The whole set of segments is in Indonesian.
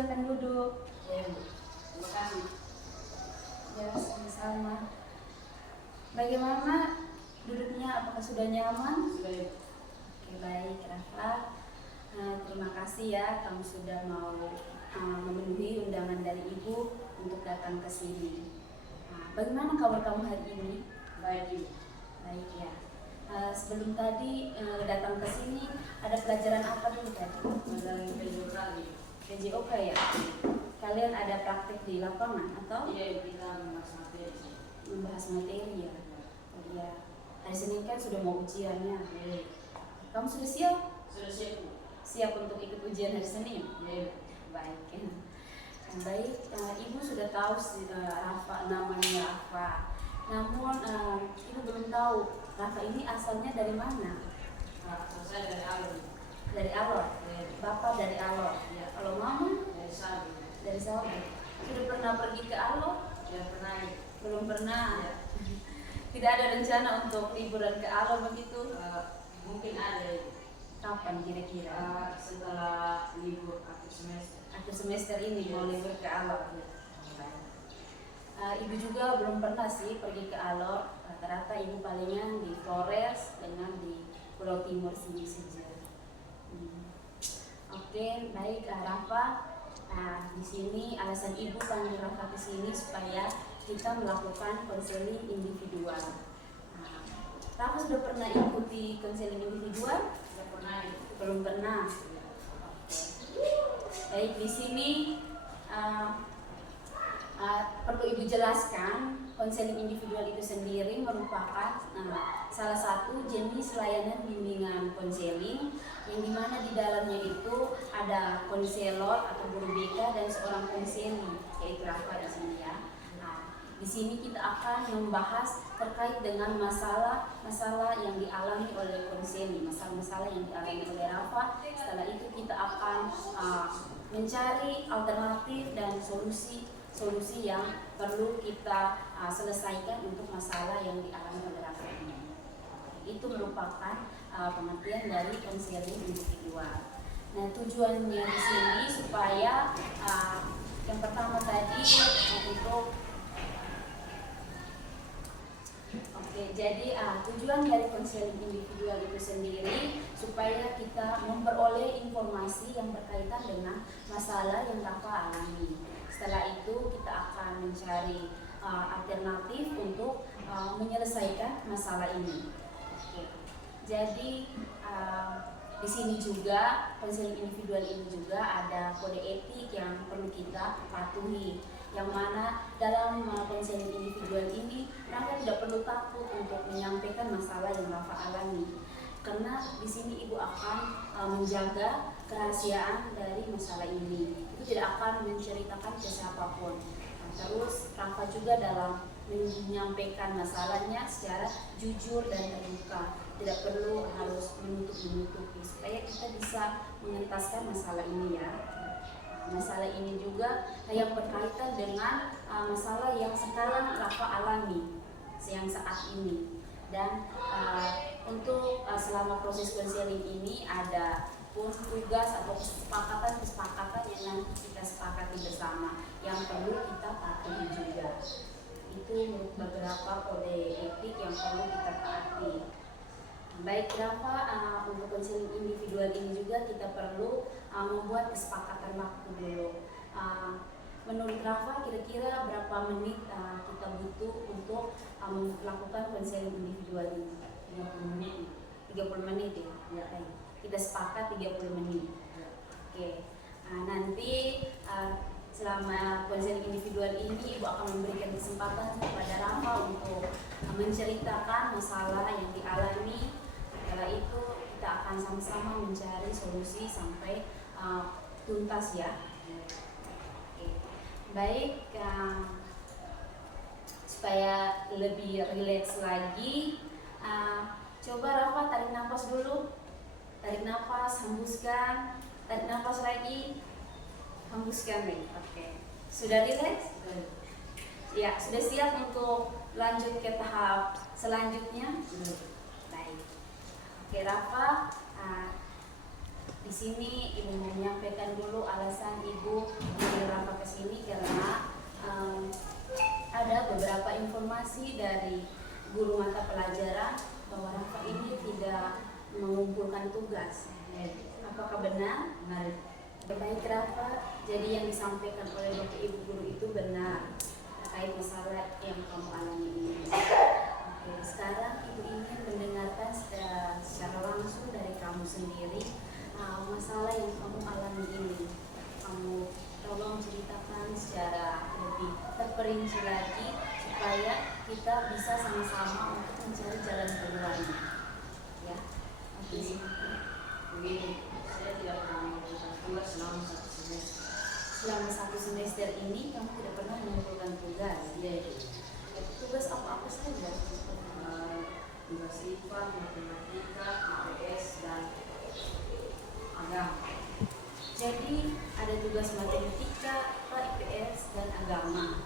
silakan duduk. Ya, Bu. Terima kasih. Ya, sama-sama. Bagaimana duduknya? Apakah sudah nyaman? Sudah, Ibu. Oke, baik, Rafa. Terima kasih ya, kamu sudah mau memenuhi undangan dari Ibu untuk datang ke sini. Bagaimana kabar kamu hari ini? Baik, Ibu. Baik ya. Sebelum tadi datang ke sini, ada pelajaran apa dulu tadi? Pelajaran PJOK lagi. PJOK ya? Kalian ada praktek di lapangan atau? Iya, kita membahas materi sih. Membahas materi ya? Oh iya. Hari Senin kan sudah mau ujiannya. Iya. Kamu sudah siap? Sudah siap, Bu. Siap untuk ikut ujian hari Senin? Iya. Baik ya. Baik, Ibu sudah tahu Rafa, namanya Rafa. Namun Ibu belum tahu Rafa ini asalnya dari mana? Saya dari Alor. Dari Alor. Iya. Bapak dari Alor. Iya. Kalau Mama Dari Sabi. dari Saudi. Sudah pernah pergi ke Alor? Ya, pernah, Ibu. Belum pernah. Iya. Tidak ada rencana untuk liburan ke Alor begitu? Mungkin ada, Ibu. Kapan kira-kira? Setelah libur akhir semester. Akhir semester ini mau libur ke Alor. Iya. Ibu juga belum pernah sih pergi ke Alor. Rata-rata ibu palingan di Flores dengan di Pulau Timur sini saja. Oke, baik Rafa. Di sini alasan ibu panggil Rafa ke sini supaya kita melakukan konseling individual. Rafa sudah pernah ikuti konseling individual? Sudah pernah, Ibu. Belum pernah. Baik, di sini perlu ibu jelaskan, konseling individual itu sendiri merupakan salah satu jenis layanan bimbingan konseling yang dimana di dalamnya itu ada konselor atau guru BK dan seorang konseli, yaitu Rafa di sini ya. Di sini kita akan membahas terkait dengan masalah yang dialami oleh konseli, masalah-masalah yang dialami oleh Rafa. Setelah itu kita akan mencari alternatif dan solusi yang perlu kita selesaikan untuk masalah yang dialami oleh Rafa ini. Itu merupakan pengertian dari konseling individual. Nah, tujuannya di sini supaya yang pertama tadi jadi tujuan dari konseling individual itu sendiri supaya kita memperoleh informasi yang berkaitan dengan masalah yang Rafa alami. Setelah itu kita akan mencari alternatif untuk menyelesaikan masalah ini. Jadi di sini juga konseling individual ini juga ada kode etik yang perlu kita patuhi. Yang mana dalam konseling individual ini Rafa tidak perlu takut untuk menyampaikan masalah yang Rafa alami, karena di sini ibu akan menjaga kerahasiaan dari masalah ini. Itu tidak akan menceritakan ke siapapun. Terus Rafa juga dalam menyampaikan masalahnya secara jujur dan terbuka, tidak perlu harus menutup-nutupi supaya kita bisa mengentaskan masalah ini ya. Masalah ini juga yang berkaitan dengan masalah yang sekarang Rafa alami yang saat ini. Dan untuk selama proses konseling ini ada tugas atau kesepakatan yang nanti kita sepakati bersama yang perlu kita patuhi juga. Itu beberapa kode etik yang perlu kita taati. Baik Rafa, untuk konseling individual ini juga kita perlu membuat kesepakatan waktu dulu. Menurut Rafa kira-kira berapa menit kita butuh untuk melakukan konseling individual ini? 30 menit. 30 menit ya? Ya. Kita sepakat 30 menit. Ya. Oke. Nanti selama konseling individual ini ibu akan memberikan kesempatan kepada Rafa untuk menceritakan masalah yang dialami. Setelah itu kita akan sama-sama mencari solusi sampai tuntas ya. Oke. Baik, supaya lebih rileks lagi, coba Rafa tarik nafas dulu. Tarik nafas, hembuskan. Tarik nafas lagi, hembuskan nih. Oke. Sudah rileks? Ya, sudah siap untuk lanjut ke tahap selanjutnya? Baik. Oke Rafa, di sini ibu mau menyampaikan dulu alasan ibu memilih Rafa ke sini karena ada beberapa informasi dari guru mata pelajaran bahwa Rafa ini tidak mengumpulkan tugas. Apakah benar? Benar. Baik Rafa, jadi yang disampaikan oleh Bapak Ibu guru itu benar terkait masalah yang kamu alami ini. Oke, sekarang ibu ingin mendengarkan secara langsung dari kamu sendiri masalah yang kamu alami ini. Kamu tolong ceritakan secara lebih terperinci lagi supaya kita bisa sama-sama untuk mencari jalan keluarnya. Ya, oke. Begini, saya tidak pernah mengumpulkan tugas selama 1 semester. Selama 1 semester ini kamu tidak pernah mengumpulkan tugas. Iya. Tugas apa-apa saja? Tugas IPA, matematika, IPS, dan agama. Jadi ada tugas matematika, IPS, dan agama.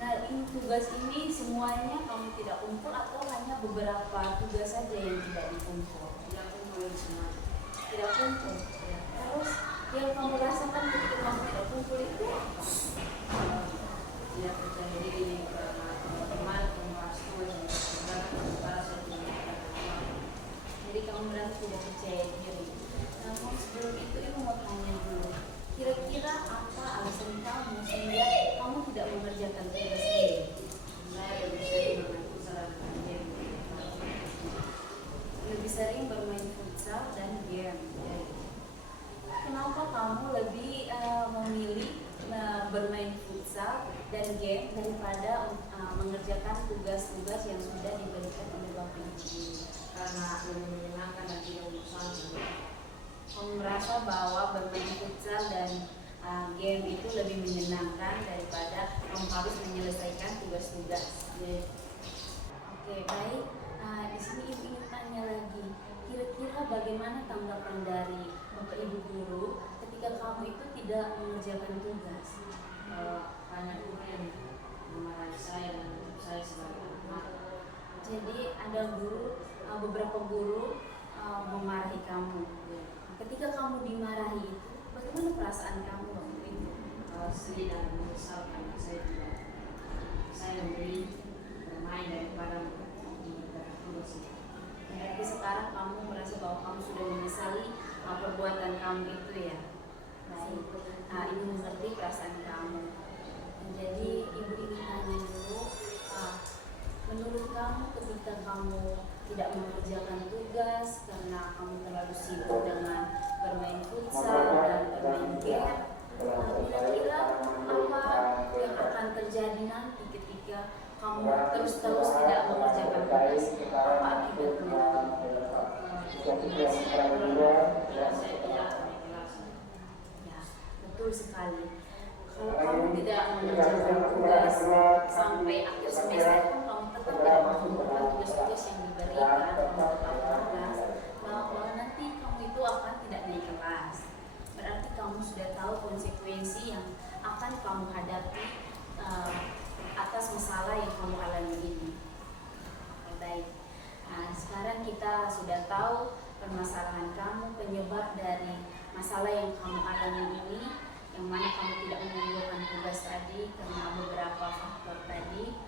Nah, ini tugas ini semuanya kamu tidak kumpul atau hanya beberapa tugas saja yang tidak dikumpul? Tidak kumpul semua. Tidak kumpul. Terus yang kamu rasakan ketika kamu tidak kumpul itu apa? Tidak percaya diri karena teman-teman membahas tugas yang sebenarnya saya tidak percaya. Jadi kamu merasa tidak percaya diri. Namun sebelum itu ibu mau tanya dulu, kira-kira apa alasan kamu sehingga kamu tidak mengerjakan tugas ini? Saya lebih sering bermain futsal dan game. Lebih sering bermain futsal dan game. Kenapa kamu lebih memilih bermain futsal dan game daripada mengerjakan tugas-tugas yang sudah diberikan oleh Bapak Ibu? Karena lebih menyenangkan dan tidak membosankan. Kamu merasa bahwa bermain futsal dan game itu lebih menyenangkan daripada kamu harus menyelesaikan tugas-tugas. Oke, baik. Di sini ibu ingin tanya lagi, kira-kira bagaimana tanggapan dari Bapak Ibu guru ketika kamu itu tidak mengerjakan tugas? Banyak guru yang memarahi saya dan menurut saya sebagai anak. Jadi ada beberapa guru memarahi kamu. Ketika kamu dimarahi itu, bagaimana perasaan kamu waktu itu? Sedih dan menyesal karena saya memilih bermain daripada mengerjakan tugas itu. Berarti sekarang kamu merasa bahwa kamu sudah menyesali perbuatan kamu itu ya? Baik. Ibu mengerti perasaan kamu. Jadi ibu ingin tanya dulu, menurut kamu ketika kamu tidak mengerjakan tugas karena kamu terlalu sibuk dengan bermain futsal dan bermain game, kira-kira apa yang akan terjadi nanti ketika kamu terus-terus tidak mengerjakan tugas? Apa akibatnya? Saya tidak mengikhlas. Ya, betul sekali. Kalau kamu tidak mengerjakan tugas sampai akhir semester pun kamu tetap tidak mengumpulkan tugas-tugas yang diberikan, kamu tetap malas, bahwa nanti kamu itu akan tidak naik kelas. Berarti kamu sudah tahu konsekuensi yang akan kamu hadapi atas masalah yang kamu alami ini. Baik. Sekarang kita sudah tahu permasalahan kamu, penyebab dari masalah yang kamu alami ini, yang mana kamu tidak mengumpulkan tugas tadi karena beberapa faktor tadi.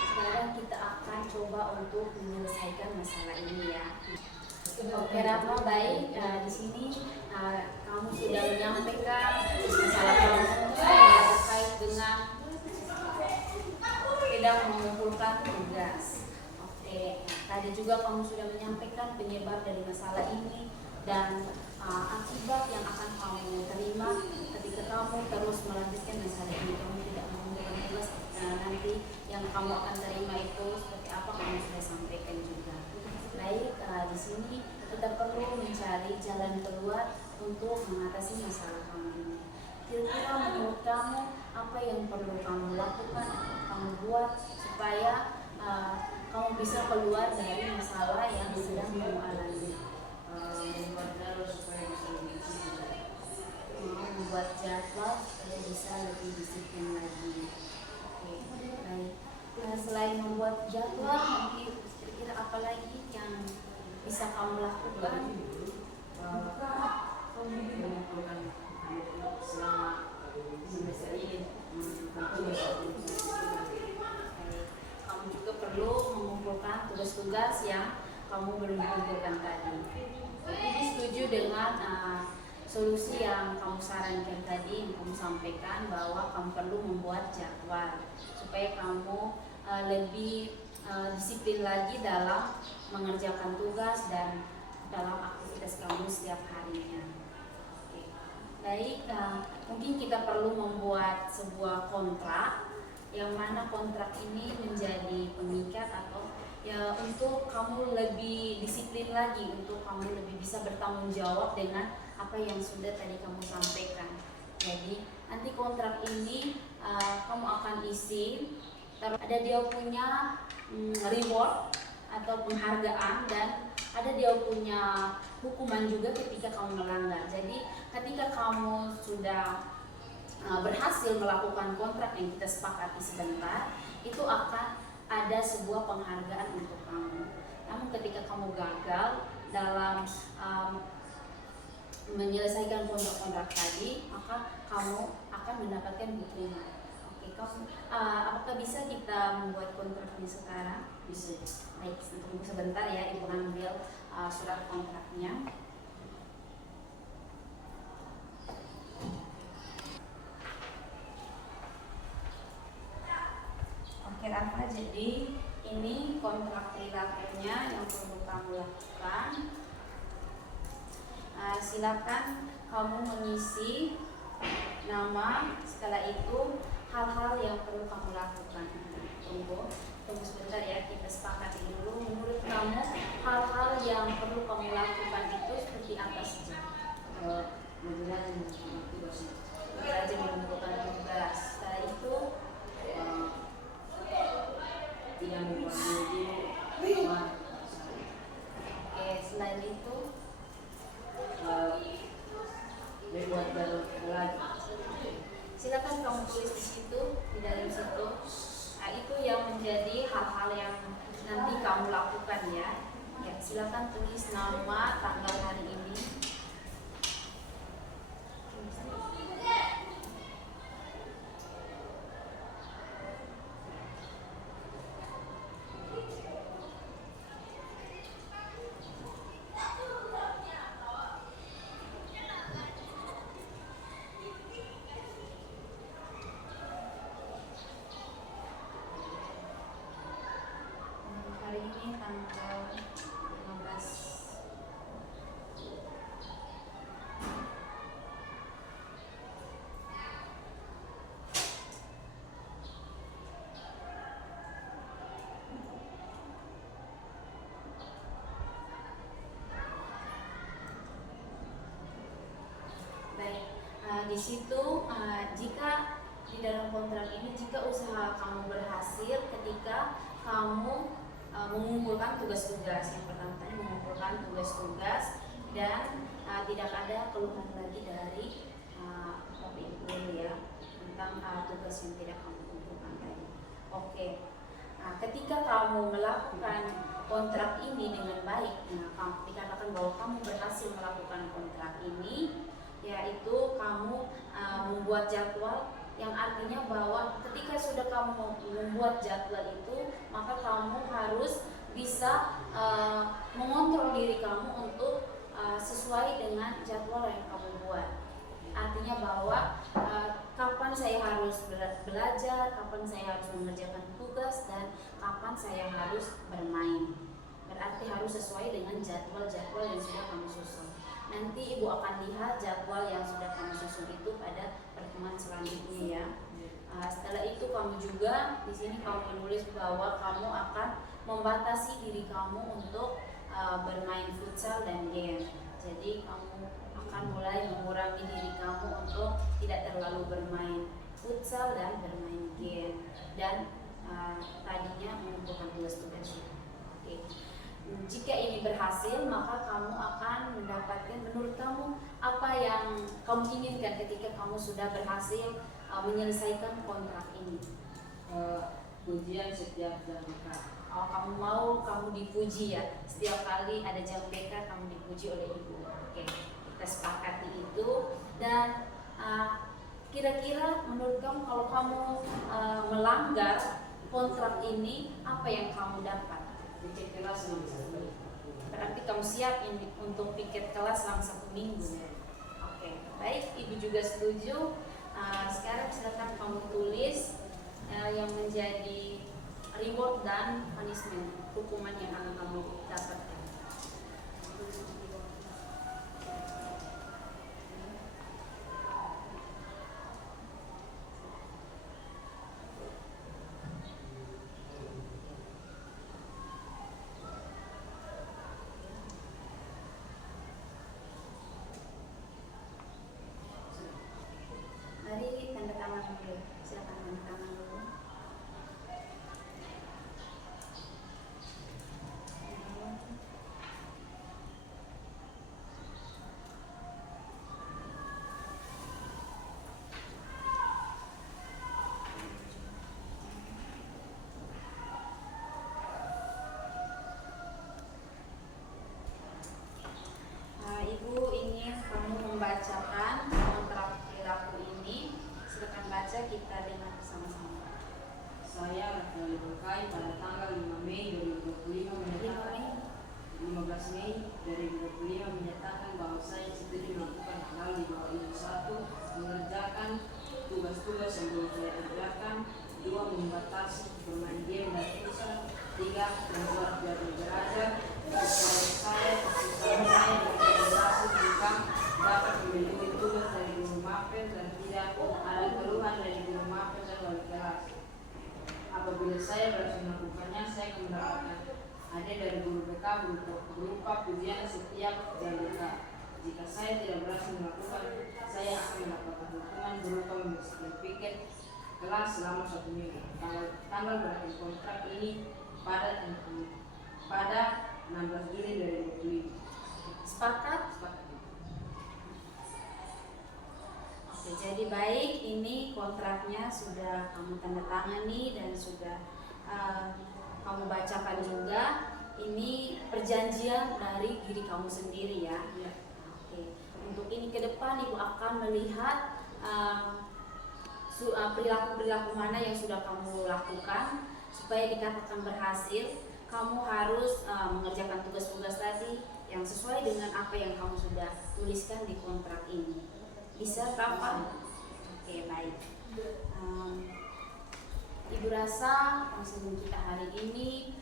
Sekarang kita akan coba untuk menyelesaikan masalah ini ya. Oke Rafa, baik. Di sini kamu sudah menyampaikan masalah kamu terkait dengan tidak mengumpulkan tugas. Oke, tadi juga kamu sudah menyampaikan penyebab dari masalah ini dan akibat yang akan kamu terima ketika kamu terus melanjutkan masalah ini. Kamu tidak mengumpulkan tugas, nanti yang kamu akan terima itu seperti apa kamu sudah sampaikan juga. Baik, di sini kita perlu mencari jalan keluar untuk mengatasi masalah kamu ini. Kira-kira menurut kamu apa yang perlu kamu lakukan, kamu buat supaya kamu bisa keluar dari masalah yang sedang kamu alami? Membuat jalur supaya bisa lebih disiplin. Membuat jadwal supaya bisa lebih disiplin lagi. Oke, baik. Selain membuat jadwal, mungkin kira-kira apa lagi yang bisa kamu lakukan? mengumpulkan selama semester ini mengumpulkan tugas. Kamu juga perlu mengumpulkan tugas-tugas yang kamu belum kumpulkan tadi. Jadi setuju dengan solusi yang kamu sarankan tadi, yang kamu sampaikan bahwa kamu perlu membuat jadwal supaya kamu lebih disiplin lagi dalam mengerjakan tugas dan dalam aktivitas kamu setiap harinya. Oke. Baik, mungkin kita perlu membuat sebuah kontrak, yang mana kontrak ini menjadi pengikat atau ya untuk kamu lebih disiplin lagi, untuk kamu lebih bisa bertanggung jawab dengan apa yang sudah tadi kamu sampaikan. Jadi nanti kontrak ini kamu akan isi, ada dia punya reward atau penghargaan, dan ada dia punya hukuman juga ketika kamu melanggar. Jadi ketika kamu sudah berhasil melakukan kontrak yang kita sepakati sebentar, itu akan ada sebuah penghargaan untuk kamu. Namun ketika kamu gagal dalam menyelesaikan kontrak-kontrak tadi, maka kamu akan mendapatkan hukuman. Oke, kamu apakah bisa kita membuat kontraknya sekarang? Bisa. Baik, tunggu sebentar ya, Ibu ambil surat kontraknya. Oke Rafa, jadi ini kontrak perilakunya yang perlu kamu lakukan. Silakan kamu mengisi nama, setelah itu hal-hal yang perlu kamu lakukan. Tunggu sebentar ya, kita sepakati dulu. Menurut kamu hal-hal yang perlu kamu lakukan itu seperti apa saja? Belajar mengumpulkan tugas. Belajar mengumpulkan tugas. Setelah itu tidak membuat diri. Oke, selain itu membuat belajar. silakan kamu tulis di situ, di dalam situ. Nah, itu yang menjadi hal-hal yang nanti kamu lakukan ya. Ya, silakan tulis nama, tanggal hari ini. Hari ini tanggal 15. Baik, di situ jika di dalam kontrak ini, jika usaha kamu berhasil ketika kamu mengumpulkan tugas-tugas, yang pertama tadi mengumpulkan tugas-tugas dan tidak ada keluhan lagi dari Bapak Ibu guru ya tentang tugas yang tidak kamu kumpulkan tadi. Oke, ketika kamu melakukan kontrak ini dengan baik, kamu dikatakan bahwa kamu berhasil melakukan kontrak ini, yaitu kamu membuat jadwal, yang artinya bahwa ketika sudah kamu membuat jadwal itu, maka kamu harus bisa mengontrol diri kamu untuk sesuai dengan jadwal yang kamu buat. Artinya bahwa kapan saya harus belajar, kapan saya harus mengerjakan tugas, dan kapan saya harus bermain. Berarti harus sesuai dengan jadwal-jadwal yang sudah kamu susun. Nanti Ibu akan lihat jadwal yang sudah kamu susun itu pada pertemuan selanjutnya ya. Setelah itu kamu juga di sini kamu menulis bahwa kamu akan membatasi diri kamu untuk bermain futsal dan game. Jadi kamu akan mulai mengurangi diri kamu untuk tidak terlalu bermain futsal dan bermain game, dan tadinya mengumpulkan tugas-tugas. Oke. Jika ini berhasil, maka kamu akan mendapatkan, menurut kamu apa yang kamu inginkan ketika kamu sudah berhasil menyelesaikan kontrak ini? Pujian setiap jam BK. Oh, kamu mau kamu dipuji ya, setiap kali ada jam BK kamu dipuji oleh ibu. Oke, kita sepakati itu. Dan kira-kira menurut kamu kalau kamu melanggar kontrak ini, apa yang kamu dapat? Piket kelas selama 1 minggu. Berarti kamu siap ini untuk piket kelas selama 1 minggu. Oke, baik, Ibu juga setuju. Sekarang silakan kamu tulis yang menjadi reward dan punishment, hukuman yang akan kamu dapatkan. Mari tanda tangan dulu. Silakan tanda tangan dulu. Ibu ingin kamu membacakan kontrak perilaku ini. Silakan baca, kita dengar bersama-sama. Saya Rafael Berkai pada tanggal 5 Mei 2025 menyatakan 15 Mei 2025 menyatakan bahwa saya setuju melakukan hal di bawah ini: 1. Mengerjakan tugas-tugas yang belum saya kerjakan. 2. Membatasi bermain game dan pulsa. 3. Membuat jadwal belajar supaya saya dan organisasi tentang dapat memiliki tugas dari guru mapel dan tidak ada keluhan dari guru mapel dan wali kelas. Apabila saya berhasil melakukannya, saya akan mendapatkan hadiah dari guru BK berupa pujian setiap BK. Jika saya tidak berhasil melakukan, saya akan mendapatkan hukuman berupa memisahkan piket kelas selama 1 minggu. Tanggal berakhir kontrak ini pada 16 Juni 2025. Sepakat? Oke, jadi baik, ini kontraknya sudah kamu tanda tangani dan sudah kamu bacakan juga. Ini perjanjian dari diri kamu sendiri ya. Oke, untuk ini ke depan Ibu akan melihat perilaku-perilaku mana yang sudah kamu lakukan supaya dikatakan berhasil. Kamu harus mengerjakan tugas-tugas tadi yang sesuai dengan apa yang kamu sudah tuliskan di kontrak ini. Bisa, Rafa? Oke, baik. Ibu rasa konseling kita hari ini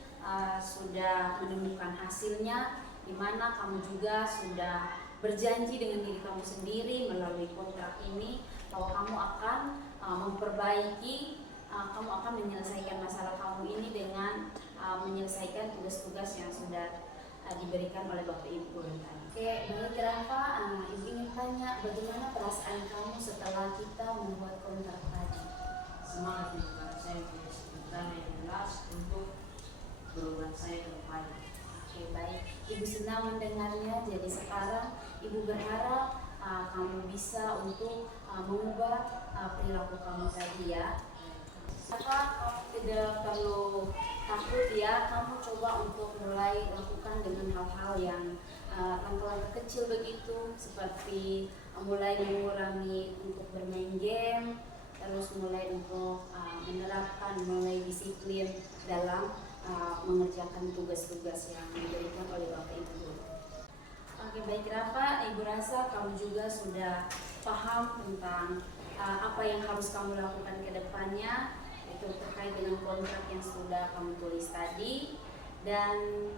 sudah menemukan hasilnya, di mana kamu juga sudah berjanji dengan diri kamu sendiri melalui kontrak ini bahwa kamu akan memperbaiki, kamu akan menyelesaikan masalah kamu ini dengan menyelesaikan tugas-tugas yang sudah diberikan oleh Bapak Ibu tadi. Oke, baik Rafa, Ibu ingin tanya bagaimana perasaan kamu setelah kita membuat kontrak tadi? Semangat itu karena saya punya sebutan yang jelas untuk perubahan saya ke depan. Oke, baik. Ibu senang mendengarnya. Jadi sekarang Ibu berharap kamu bisa untuk mengubah perilaku kamu tadi ya. Kamu tidak perlu takut ya, kamu coba untuk mulai lakukan dengan hal-hal yang langkah-langkah kecil begitu, seperti mulai mengurangi untuk bermain game, terus mulai untuk menerapkan mulai disiplin dalam mengerjakan tugas-tugas yang diberikan oleh Bapak Ibu. Oke, baik Rafa, Ibu rasa kamu juga sudah paham tentang apa yang harus kamu lakukan ke depannya, itu terkait dengan kontrak yang sudah kamu tulis tadi. Dan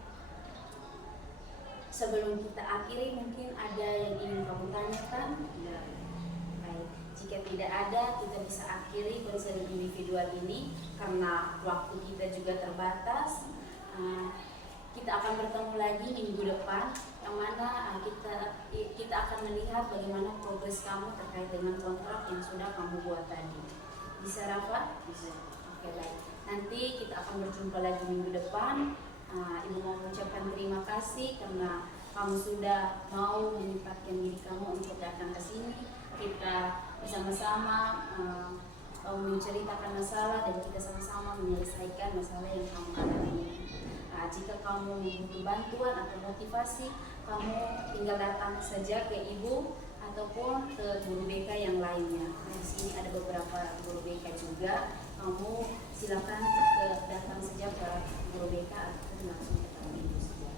sebelum kita akhiri, mungkin ada yang ingin kamu tanyakan? Tidak. Baik, jika tidak ada, kita bisa akhiri konseling individual ini karena waktu kita juga terbatas. Kita akan bertemu lagi minggu depan, yang mana kita akan melihat bagaimana progres kamu terkait dengan kontrak yang sudah kamu buat tadi. Bisa, Rafa? Bisa. Oke, baik. Nanti kita akan berjumpa lagi minggu depan. Ibu mau mengucapkan terima kasih karena kamu sudah mau menyempatkan diri kamu untuk datang ke sini. Kita bersama-sama menceritakan masalah dan kita sama-sama menyelesaikan masalah yang kamu alami. Jika kamu butuh bantuan atau motivasi, kamu tinggal datang saja ke ibu ataupun ke guru BK yang lainnya. Nah, di sini ada beberapa guru BK juga. Kamu silakan datang saja ke guru BK ataupun langsung ketemu ibu saja.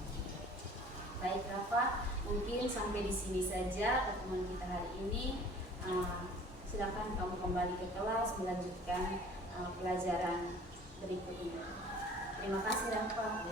Baik Rafa, mungkin sampai di sini saja pertemuan kita hari ini. Silakan kamu kembali ke kelas melanjutkan pelajaran berikut ini. Terima kasih Rafa.